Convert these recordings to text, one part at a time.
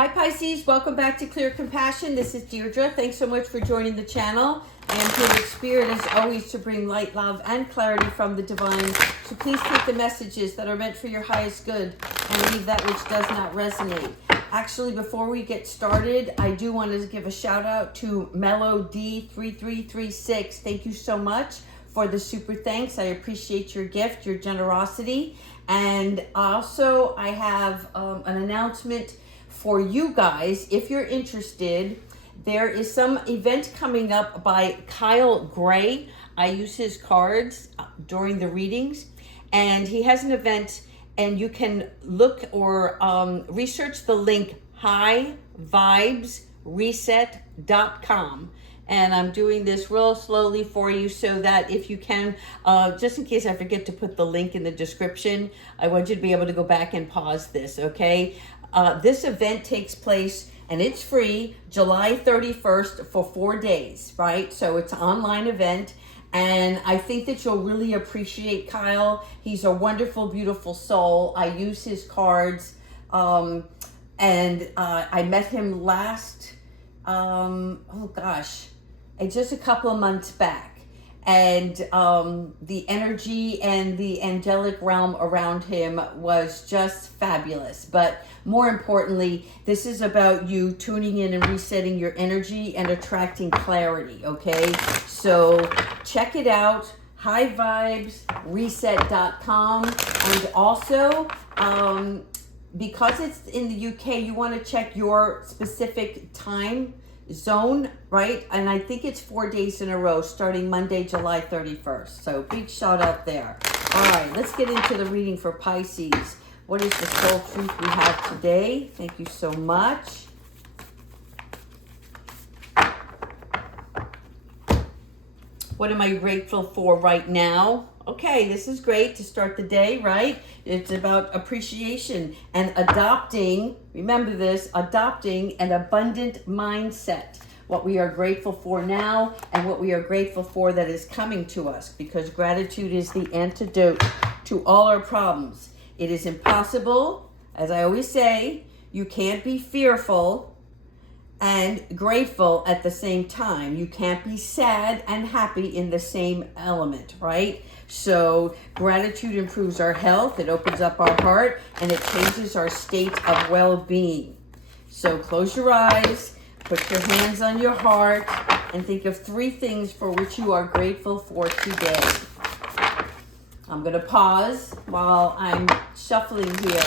Hi Pisces, welcome back to Clear Compassion. This is Deirdre. Thanks so much for joining the channel. I am here with Spirit as always to bring light, love, and clarity from the divine. So please take the messages that are meant for your highest good and leave that which does not resonate. Actually, before we get started, I do want to give a shout out to Melody3336. Thank you so much for the super thanks. I appreciate your gift, your generosity. And also I have an announcement for you guys. If you're interested, there is some event coming up by Kyle Gray. I use his cards during the readings, and he has an event, and you can look or research the link highvibesreset.com. And I'm doing this real slowly for you so that if you can, just in case I forget to put the link in the description, I want you to be able to go back and pause this, okay? This event takes place, and it's free, July 31st for 4 days, right? So it's an online event, and I think that you'll really appreciate Kyle. He's a wonderful, beautiful soul. I use his cards, and I met him last, just a couple of months back. And the energy and the angelic realm around him was just fabulous. But more importantly, this is about you tuning in and resetting your energy and attracting clarity, okay? So check it out, highvibesreset.com. And also, because it's in the UK, you want to check your specific time zone, right? And I think it's 4 days in a row starting Monday, July 31st. So big shout out there. All right, let's get into the reading for Pisces. What is the soul truth we have today? Thank you so much. What am I grateful for right now? Okay, this is great to start the day, right? It's about appreciation and adopting, remember this, adopting an abundant mindset. What we are grateful for now and what we are grateful for that is coming to us, because gratitude is the antidote to all our problems. It is impossible, as I always say, you can't be fearful and grateful at the same time. You can't be sad and happy in the same element, right? So gratitude improves our health, it opens up our heart, and it changes our state of well-being. So close your eyes, put your hands on your heart, and think of 3 things for which you are grateful for today. I'm going to pause while I'm shuffling here.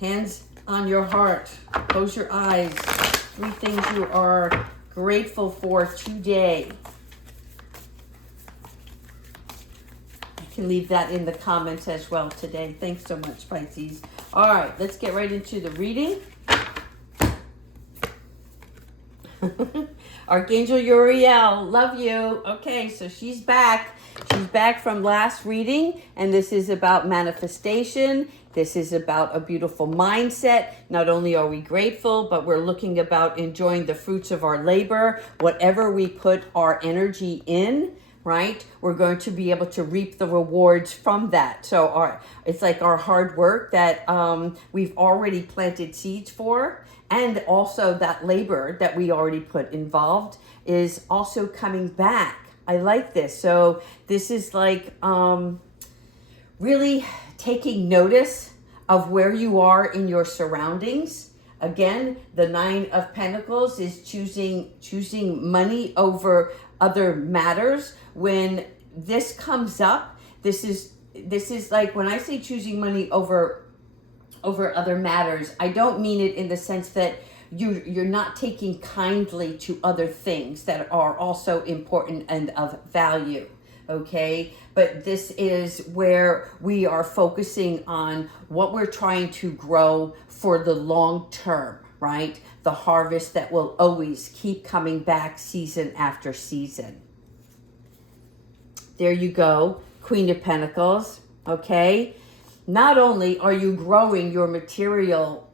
Hands on your heart. Close your eyes. 3 things you are grateful for today. You can leave that in the comments as well today. Thanks so much, Pisces. All right, let's get right into the reading. Archangel Uriel, love you. Okay, so she's back. She's back from last reading, and this is about manifestation. This is about a beautiful mindset. Not only are we grateful, but we're looking about enjoying the fruits of our labor. Whatever we put our energy in, right, we're going to be able to reap the rewards from that. So it's like our hard work that we've already planted seeds for, and also that labor that we already put involved is also coming back. I like this. So this is like really taking notice of where you are in your surroundings. Again, the 9 of Pentacles is choosing money over other matters. When this comes up, this is like, when I say choosing money over other matters, I don't mean it in the sense that you're not taking kindly to other things that are also important and of value, okay? But this is where we are focusing on what we're trying to grow for the long term, right? The harvest that will always keep coming back season after season. There you go, Queen of Pentacles, okay? Not only are you growing your material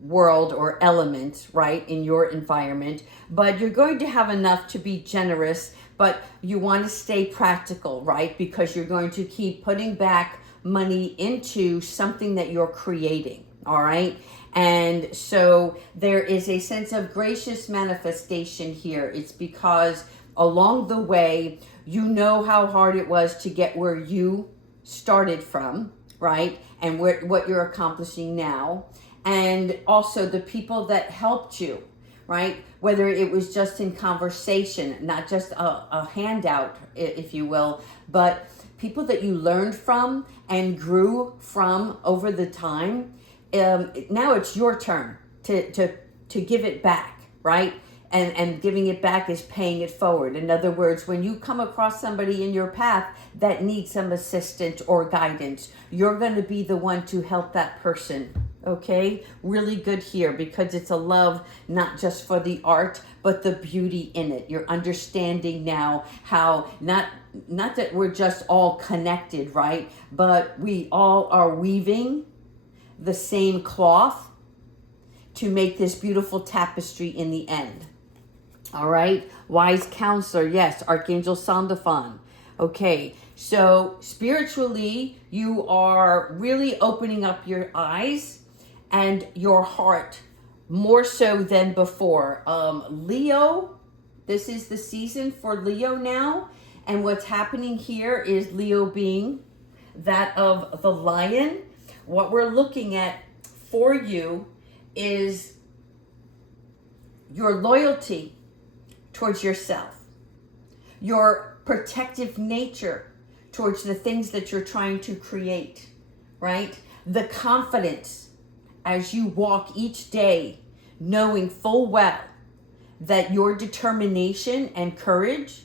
world or element, right, in your environment, but you're going to have enough to be generous, but you want to stay practical, right? Because you're going to keep putting back money into something that you're creating. All right. And so there is a sense of gracious manifestation here. It's because along the way, you know how hard it was to get where you started from, right? And what you're accomplishing now. And also the people that helped you, right? Whether it was just in conversation, not just a handout, if you will, but people that you learned from and grew from over the time. Now it's your turn to give it back, right? And giving it back is paying it forward. In other words, when you come across somebody in your path that needs some assistance or guidance, you're going to be the one to help that person. Okay, really good here, because it's a love not just for the art but the beauty in it. You're understanding now how not that we're just all connected, right? But we all are weaving the same cloth to make this beautiful tapestry in the end. All right, wise counselor, yes, Archangel Sandalphon. Okay, so spiritually, you are really opening up your eyes and your heart more so than before. Leo, this is the season for Leo now. And what's happening here is Leo being that of the lion. What we're looking at for you is your loyalty towards yourself, your protective nature towards the things that you're trying to create, right? The confidence as you walk each day, knowing full well that your determination and courage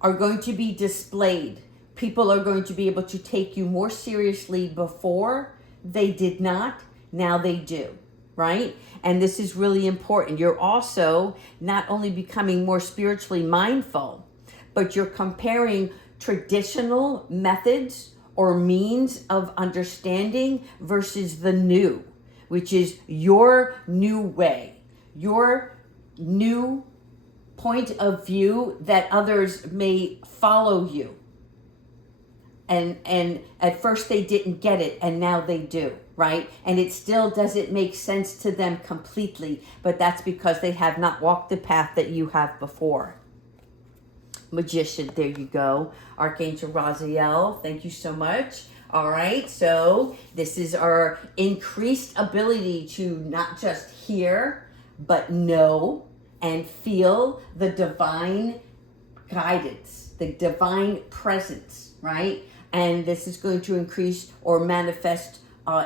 are going to be displayed. People are going to be able to take you more seriously. Before they did not, now they do, right? And this is really important. You're also not only becoming more spiritually mindful, but you're comparing traditional methods or means of understanding versus the new, which is your new way, your new point of view that others may follow you. And at first they didn't get it, and now they do, right? And it still doesn't make sense to them completely, but that's because they have not walked the path that you have before. Magician, there you go. Archangel Raziel, thank you so much. All right, so this is our increased ability to not just hear, but know and feel the divine guidance, the divine presence, right? And this is going to increase or manifest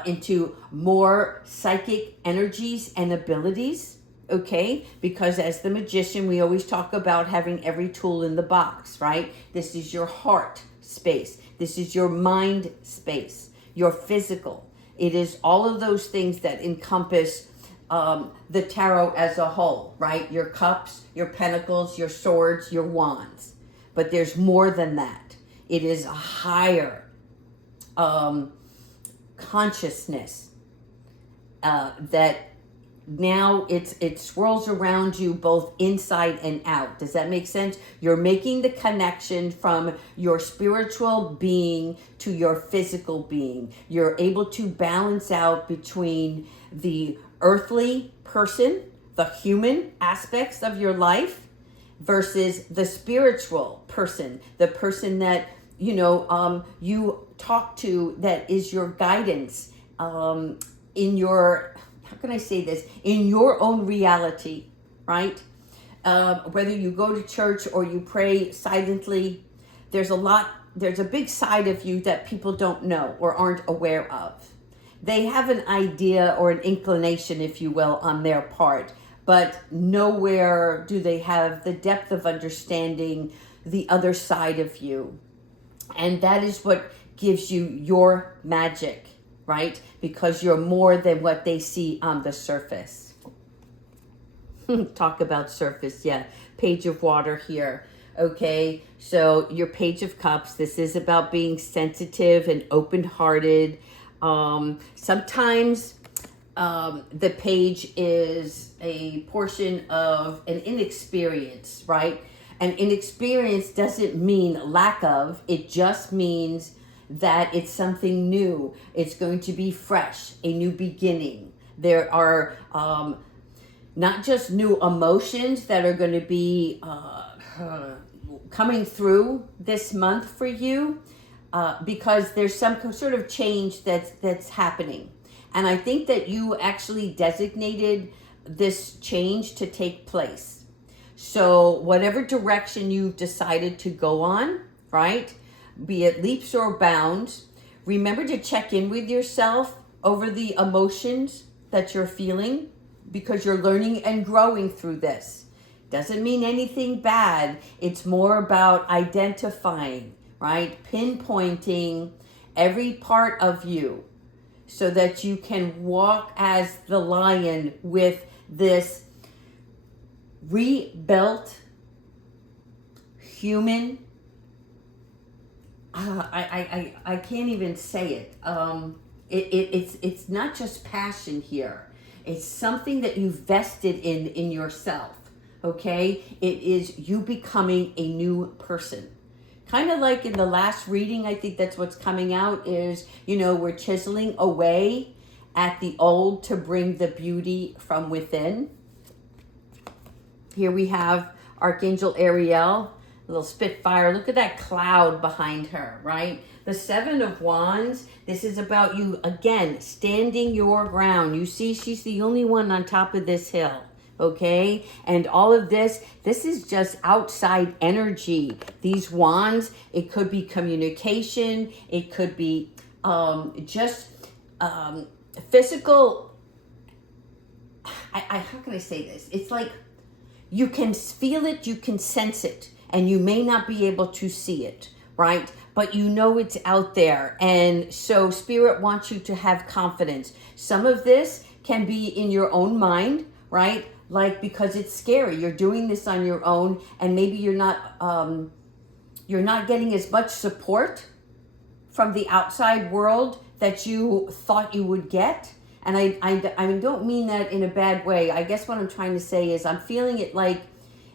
into more psychic energies and abilities, okay? Because as the magician, we always talk about having every tool in the box, right? This is your heart space. This is your mind space, your physical. It is all of those things that encompass the tarot as a whole, right? Your cups, your pentacles, your swords, your wands. But there's more than that. It is a higher consciousness that now it swirls around you both inside and out. Does that make sense? You're making the connection from your spiritual being to your physical being. You're able to balance out between the earthly person, the human aspects of your life, versus the spiritual person, the person that you talk to, that is your guidance in your, how can I say this, in your own reality, right? Whether you go to church or you pray silently, there's a big side of you that people don't know or aren't aware of. They have an idea or an inclination, if you will, on their part, but nowhere do they have the depth of understanding the other side of you. And that is what gives you your magic, right? Because you're more than what they see on the surface. Talk about surface, yeah. Page of water here. Okay, so your Page of Cups, this is about being sensitive and open-hearted. Sometimes the page is a portion of an inexperience, right? And inexperience doesn't mean lack of, it just means that it's something new. It's going to be fresh, a new beginning. There are not just new emotions that are going to be coming through this month for you, because there's some sort of change that's happening. And I think that you actually designated this change to take place. So whatever direction you've decided to go on, right, be it leaps or bounds, remember to check in with yourself over the emotions that you're feeling, because you're learning and growing through this. Doesn't mean anything bad. It's more about identifying, right, pinpointing every part of you so that you can walk as the lion with this rebuilt human. I can't even say it. It's not just passion here. It's something that you've vested in yourself. Okay, it is you becoming a new person. Kind of like in the last reading, I think that's what's coming out is, we're chiseling away at the old to bring the beauty from within. Here we have Archangel Ariel, a little Spitfire. Look at that cloud behind her, right? The Seven of Wands, this is about you, again, standing your ground. You see, she's the only one on top of this hill, okay? And all of this is just outside energy. These wands, it could be communication. It could be just physical. How can I say this? It's like you can feel it, you can sense it, and you may not be able to see it, right? But it's out there. And so Spirit wants you to have confidence. Some of this can be in your own mind, right? Like, because it's scary. You're doing this on your own, and maybe you're not getting as much support from the outside world that you thought you would get. And I don't mean that in a bad way. I guess what I'm trying to say is I'm feeling it like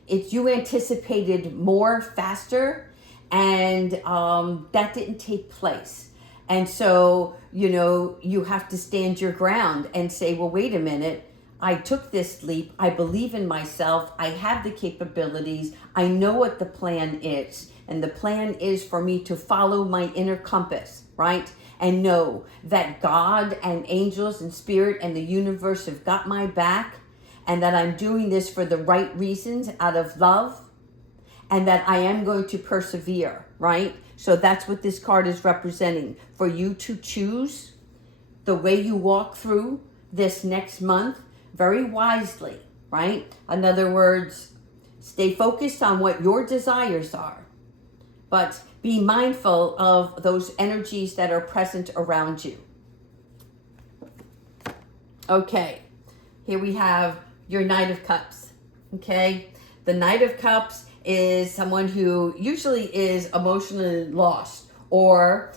it's you anticipated more faster, and that didn't take place. And so, you have to stand your ground and say, well, wait a minute. I took this leap. I believe in myself. I have the capabilities. I know what the plan is. And the plan is for me to follow my inner compass, right? And know that God and angels and Spirit and the universe have got my back, and that I'm doing this for the right reasons out of love, and that I am going to persevere, right? So that's what this card is representing, for you to choose the way you walk through this next month very wisely, right? In other words, stay focused on what your desires are, but be mindful of those energies that are present around you. Okay, here we have your Knight of Cups, okay? The Knight of Cups is someone who usually is emotionally lost, or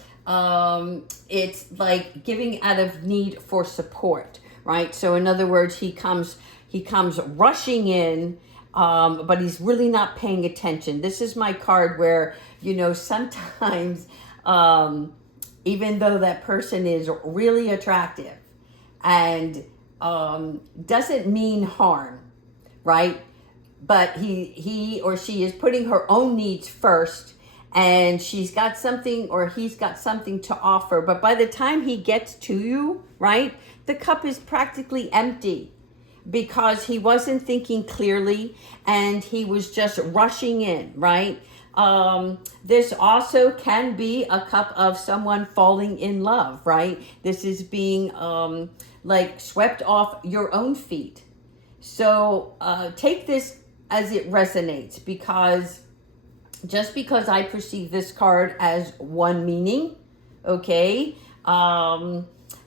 it's like giving out of need for support, right? So in other words, he comes rushing in, but he's really not paying attention. This is my card where, sometimes, even though that person is really attractive and doesn't mean harm, right? But he or she is putting her own needs first, and she's got something or he's got something to offer. But by the time he gets to you, right, the cup is practically empty, because he wasn't thinking clearly and he was just rushing in, right? This also can be a cup of someone falling in love, right? This is being like swept off your own feet. So take this as it resonates, because just because I perceive this card as one meaning, okay,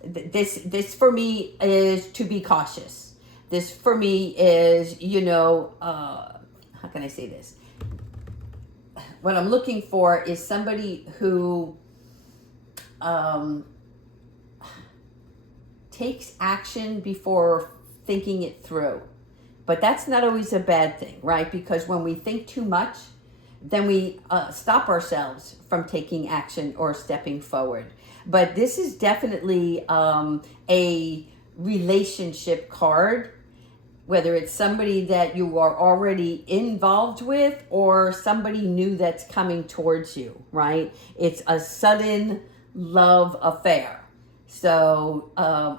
this for me is to be cautious. This for me is, how can I say this? What I'm looking for is somebody who takes action before thinking it through. But that's not always a bad thing, right? Because when we think too much, then we stop ourselves from taking action or stepping forward. But this is definitely a relationship card, whether it's somebody that you are already involved with or somebody new that's coming towards you, right? It's a sudden love affair. So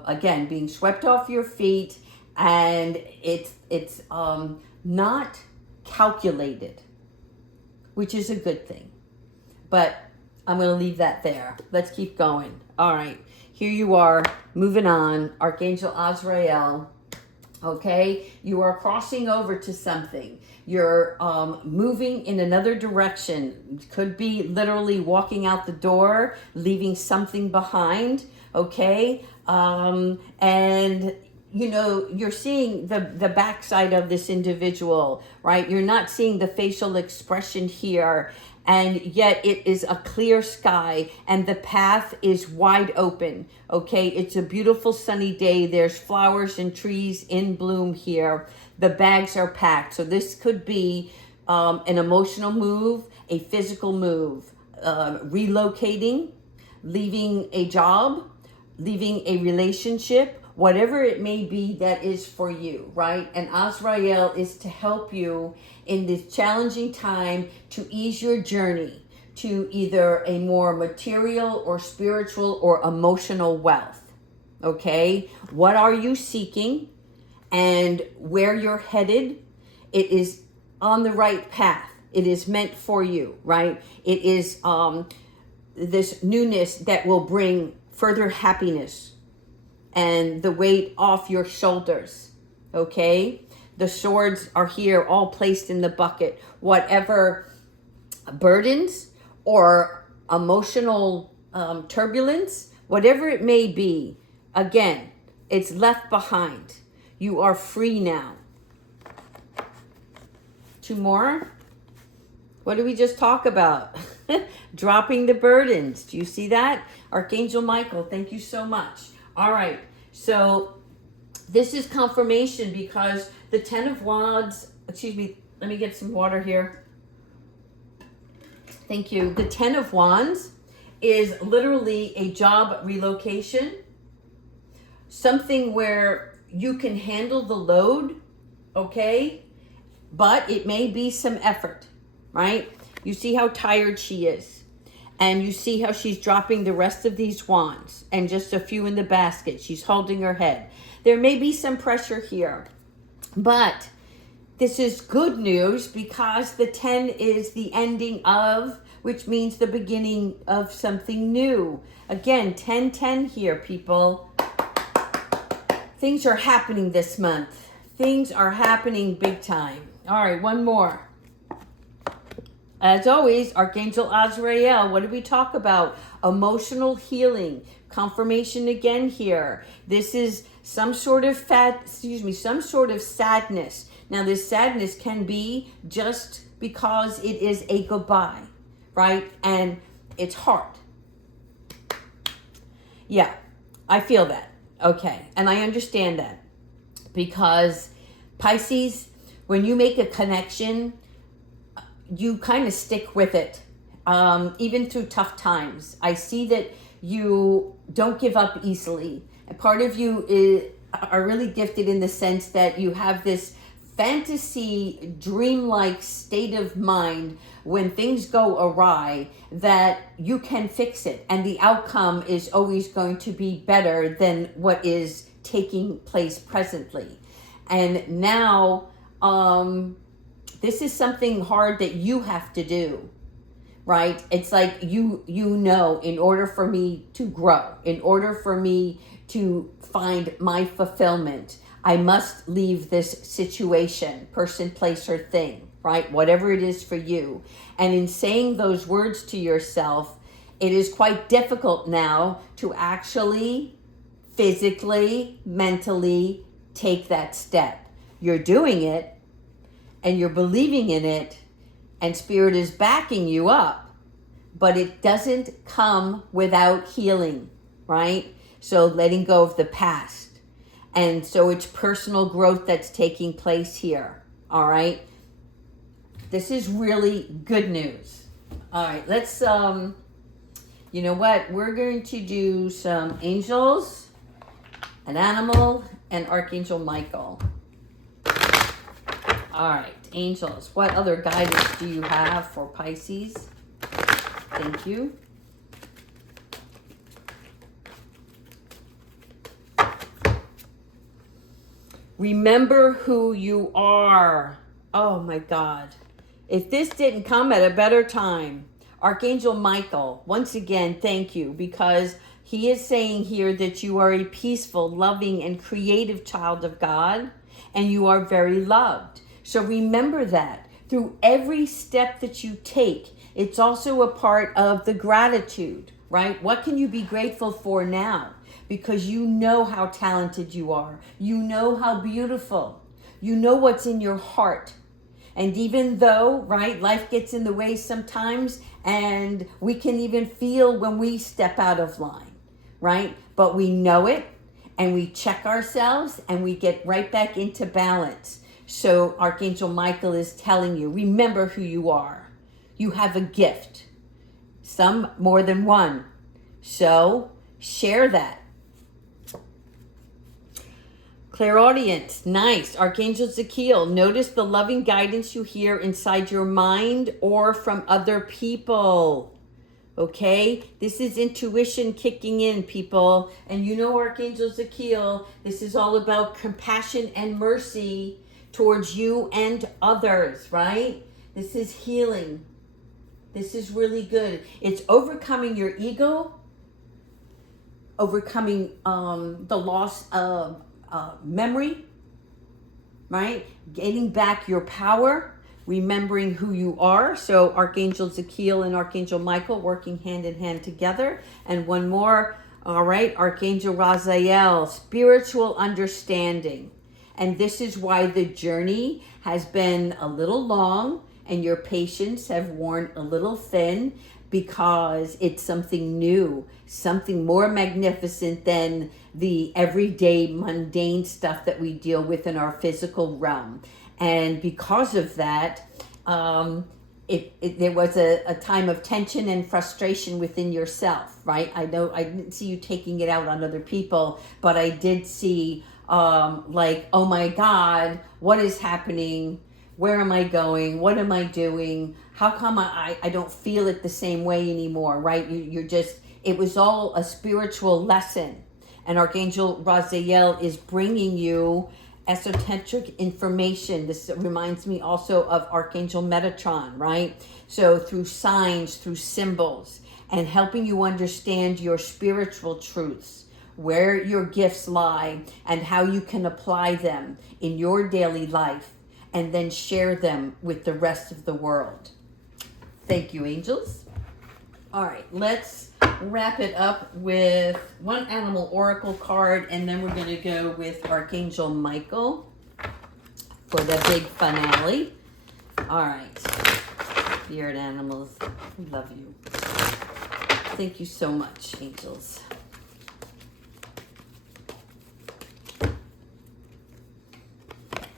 again, being swept off your feet, and it's not calculated, which is a good thing. But I'm going to leave that there. Let's keep going. All right, here you are, moving on. Archangel Azrael. Okay, you are crossing over to something. You're moving in another direction. Could be literally walking out the door, leaving something behind. Okay, and you know, you're seeing the backside of this individual, right? You're not seeing the facial expression here, and yet it is a clear sky and the path is wide open. Okay, it's a beautiful sunny day. There's flowers and trees in bloom here. The bags are packed. So this could be an emotional move, a physical move, relocating, leaving a job, leaving a relationship, whatever it may be that is for you, right? And Azrael is to help you in this challenging time to ease your journey to either a more material or spiritual or emotional wealth. Okay? What are you seeking and where you're headed? It is on the right path. It is meant for you, right? It is this newness that will bring further happiness and the weight off your shoulders. Okay? The swords are here, all placed in the bucket. Whatever burdens or emotional turbulence, whatever it may be, again, it's left behind. You are free now. Two more. What did we just talk about? Dropping the burdens. Do you see that? Archangel Michael, thank you so much. All right. So this is confirmation because the 10 of Wands, excuse me, let me get some water here. Thank you. The 10 of Wands is literally a job relocation, something where you can handle the load, okay? But it may be some effort, right? You see how tired she is. And you see how she's dropping the rest of these wands and just a few in the basket. She's holding her head. There may be some pressure here, but this is good news because the 10 is the ending of, which means the beginning of something new. Again, 10-10 here, people. Things are happening this month. Things are happening big time. All right, one more. As always, Archangel Azrael, what did we talk about? Emotional healing. Confirmation again here. This is some sort of some sort of sadness. Now, this sadness can be just because it is a goodbye, right? And it's hard. Yeah, I feel that. Okay, and I understand that because Pisces, when you make a connection, you kind of stick with it, even through tough times. I see that you don't give up easily. And part of you are really gifted in the sense that you have this fantasy, dreamlike state of mind when things go awry that you can fix it. And the outcome is always going to be better than what is taking place presently. And now, this is something hard that you have to do, right? It's like you know, in order for me to grow, in order for me to find my fulfillment, I must leave this situation, person, place, or thing, right? Whatever it is for you. And in saying those words to yourself, it is quite difficult now to actually physically, mentally take that step. You're doing it, and you're believing in it, and Spirit is backing you up, but it doesn't come without healing, right? So letting go of the past. And so it's personal growth that's taking place here, all right? This is really good news. All right, let's, you know what? We're going to do some angels, an animal, and Archangel Michael. All right, angels. What other guidance do you have for Pisces? Thank you. Remember who you are. Oh my God. If this didn't come at a better time, Archangel Michael, once again, thank you, because he is saying here that you are a peaceful, loving, and creative child of God, and you are very loved. So remember that through every step that you take, it's also a part of the gratitude, right? What can you be grateful for now? Because you know how talented you are. You know how beautiful. You know what's in your heart. And even though, right, life gets in the way sometimes, and we can even feel when we step out of line, right? But we know it, and we check ourselves, and we get right back into balance. So Archangel Michael is telling you, remember who you are. You have a gift, some more than one. So share that. Clairaudience, nice. Archangel Zakiel, notice the loving guidance you hear inside your mind or from other people. Okay, this is intuition kicking in, people. And you know, Archangel Zakiel, this is all about compassion and mercy towards you and others, right? This is healing. This is really good. It's overcoming your ego, overcoming the loss of memory, right? Getting back your power, remembering who you are. So Archangel Zakiel and Archangel Michael working hand in hand together. And one more, all right, Archangel Raziel, spiritual understanding. And this is why the journey has been a little long and your patience have worn a little thin, because it's something new, something more magnificent than the everyday mundane stuff that we deal with in our physical realm. And because of that, there was a time of tension and frustration within yourself, right? I know I didn't see you taking it out on other people, but I did see like, oh my God, what is happening? Where am I going? What am I doing? How come I don't feel it the same way anymore, right? You're just, it was all a spiritual lesson. And Archangel Raziel is bringing you esoteric information. This reminds me also of Archangel Metatron, right? So through signs, through symbols, and helping you understand your spiritual truths, where your gifts lie, and how you can apply them in your daily life, and then share them with the rest of the world. Thank you, angels. All right, let's wrap it up with one animal oracle card, and then we're going to go with Archangel Michael for the big finale. All right, spirit animals, we love you. Thank you so much, angels.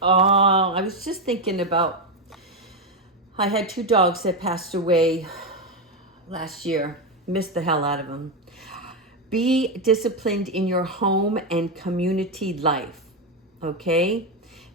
Oh, I was just thinking about, I had 2 dogs that passed away last year. Missed the hell out of them. Be disciplined in your home and community life. Okay?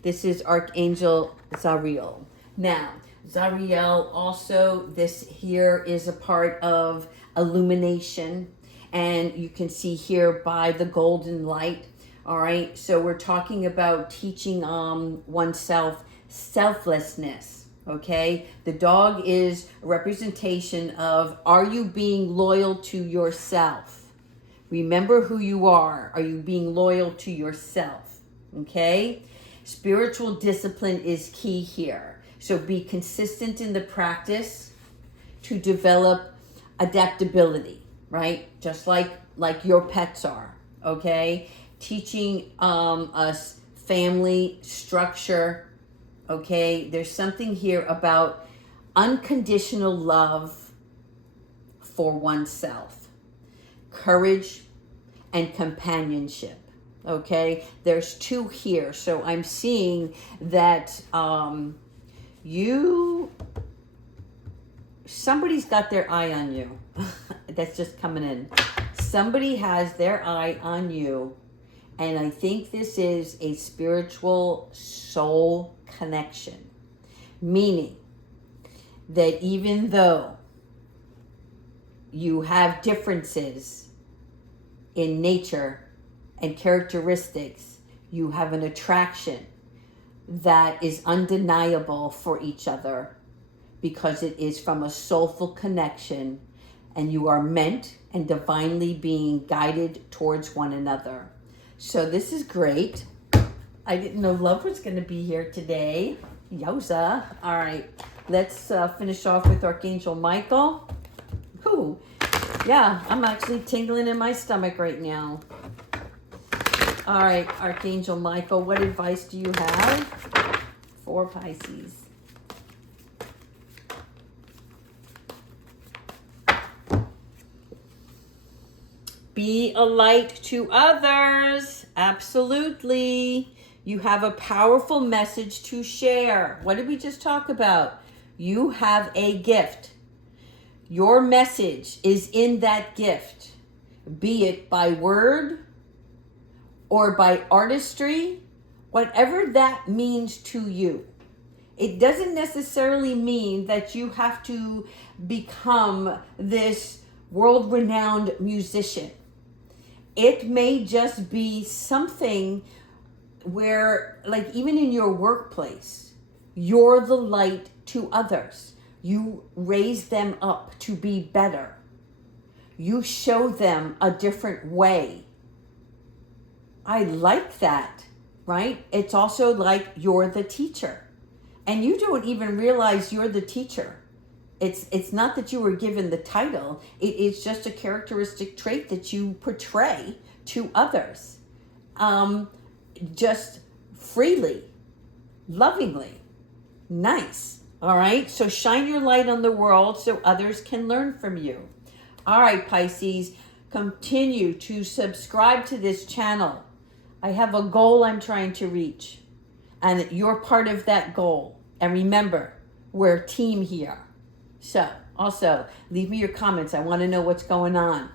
This is Archangel Zariel. Now, Zariel also, this here is a part of illumination. And you can see here by the golden light. All right, so we're talking about teaching oneself selflessness, okay? The dog is a representation of, are you being loyal to yourself? Remember who you are. Are you being loyal to yourself, okay? Spiritual discipline is key here. So be consistent in the practice to develop adaptability, right? Just like your pets are, okay? Teaching us family structure, okay? There's something here about unconditional love for oneself, courage, and companionship, okay? There's 2 here. So I'm seeing that you somebody's got their eye on you. That's just coming in. Somebody has their eye on you. And I think this is a spiritual soul connection. Meaning that even though you have differences in nature and characteristics, you have an attraction that is undeniable for each other because it is from a soulful connection, and you are meant and divinely being guided towards one another. So this is great. I didn't know love was going to be here today. Yowza. All right, let's finish off with Archangel Michael. Ooh, yeah, I'm actually tingling in my stomach right now. All right, Archangel Michael, what advice do you have for Pisces? Be a light to others. Absolutely. You have a powerful message to share. What did we just talk about? You have a gift. Your message is in that gift, be it by word or by artistry, whatever that means to you. It doesn't necessarily mean that you have to become this world-renowned musician. It may just be something where, like, even in your workplace, you're the light to others. You raise them up to be better. You show them a different way. I like that, right? It's also like you're the teacher. And you don't even realize you're the teacher. It's not that you were given the title. It's just a characteristic trait that you portray to others. Just freely, lovingly. Nice. All right. So shine your light on the world so others can learn from you. All right, Pisces, continue to subscribe to this channel. I have a goal I'm trying to reach, and you're part of that goal. And remember, we're a team here. So, also, leave me your comments. I want to know what's going on.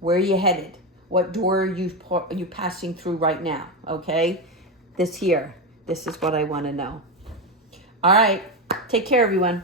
Where are you headed? What door are you passing through right now? Okay? This is what I want to know. All right. Take care, everyone.